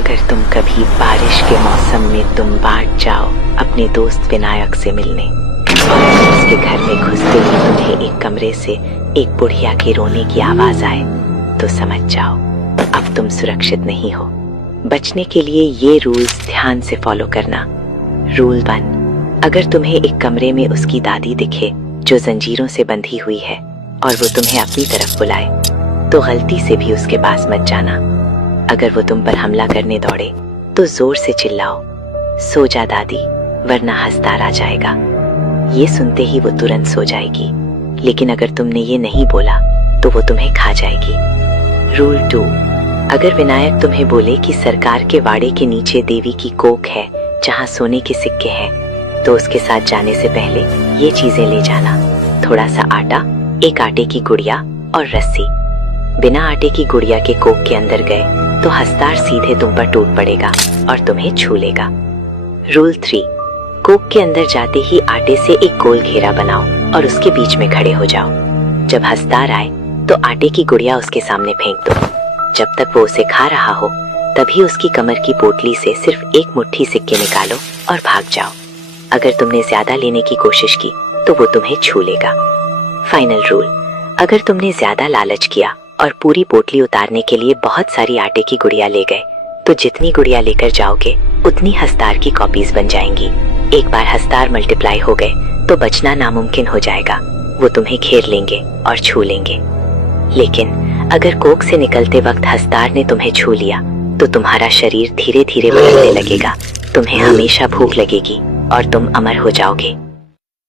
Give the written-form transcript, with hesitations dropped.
अगर तुम कभी बारिश के मौसम में तुम बाट जाओ अपने दोस्त विनायक से मिलने और उसके घर में घुसते ही तुम्हें एक कमरे से एक बुढ़िया के रोने की आवाज आए तो समझ जाओ अब तुम सुरक्षित नहीं हो। बचने के लिए ये रूल्स ध्यान से फॉलो करना। रूल 1, अगर तुम्हें एक कमरे में उसकी दादी दिखे जो जंजीरों से बंधी हुई है और वो तुम्हें अपनी तरफ बुलाए तो गलती से भी उसके पास मत जाना। अगर वो तुम पर हमला करने दौड़े तो जोर से चिल्लाओ, सो जा दादी, वरना हंसदार आ जाएगा। ये सुनते ही वो तुरंत सो जाएगी, लेकिन अगर तुमने ये नहीं बोला तो वो तुम्हें खा जाएगी। रूल 2, अगर विनायक तुम्हें बोले कि सरकार के वाड़े के नीचे देवी की कोख है जहाँ सोने के सिक्के हैं, तो उसके साथ जाने से पहले ये चीजें ले जाना। थोड़ा सा आटा, एक आटे की गुड़िया और रस्सी। बिना आटे की गुड़िया के कोख के अंदर गए तो हंसदार सीधे तुम पर टूट पड़ेगा और तुम्हें छू लेगा। रूल 3, कोख के अंदर जाते ही आटे से एक गोल घेरा बनाओ और उसके बीच में खड़े हो जाओ। जब हंसदार आए तो आटे की गुड़िया उसके सामने फेंक दो। जब तक वो उसे खा रहा हो तभी उसकी कमर की पोटली से सिर्फ एक मुट्ठी सिक्के निकालो और भाग जाओ। अगर तुमने ज्यादा लेने की कोशिश की तो वो तुम्हें छू लेगा। फाइनल रूल, अगर तुमने ज्यादा लालच किया और पूरी पोटली उतारने के लिए बहुत सारी आटे की गुड़िया ले गए तो जितनी गुड़िया लेकर जाओगे उतनी हंसदार की कॉपीज बन जाएंगी। एक बार हंसदार मल्टीप्लाई हो गए तो बचना नामुमकिन हो जाएगा। वो तुम्हें घेर लेंगे और छू लेंगे। लेकिन अगर कोख से निकलते वक्त हंसदार ने तुम्हें छू लिया तो तुम्हारा शरीर धीरे धीरे बदलने लगेगा। तुम्हें हमेशा भूख लगेगी और तुम अमर हो जाओगे।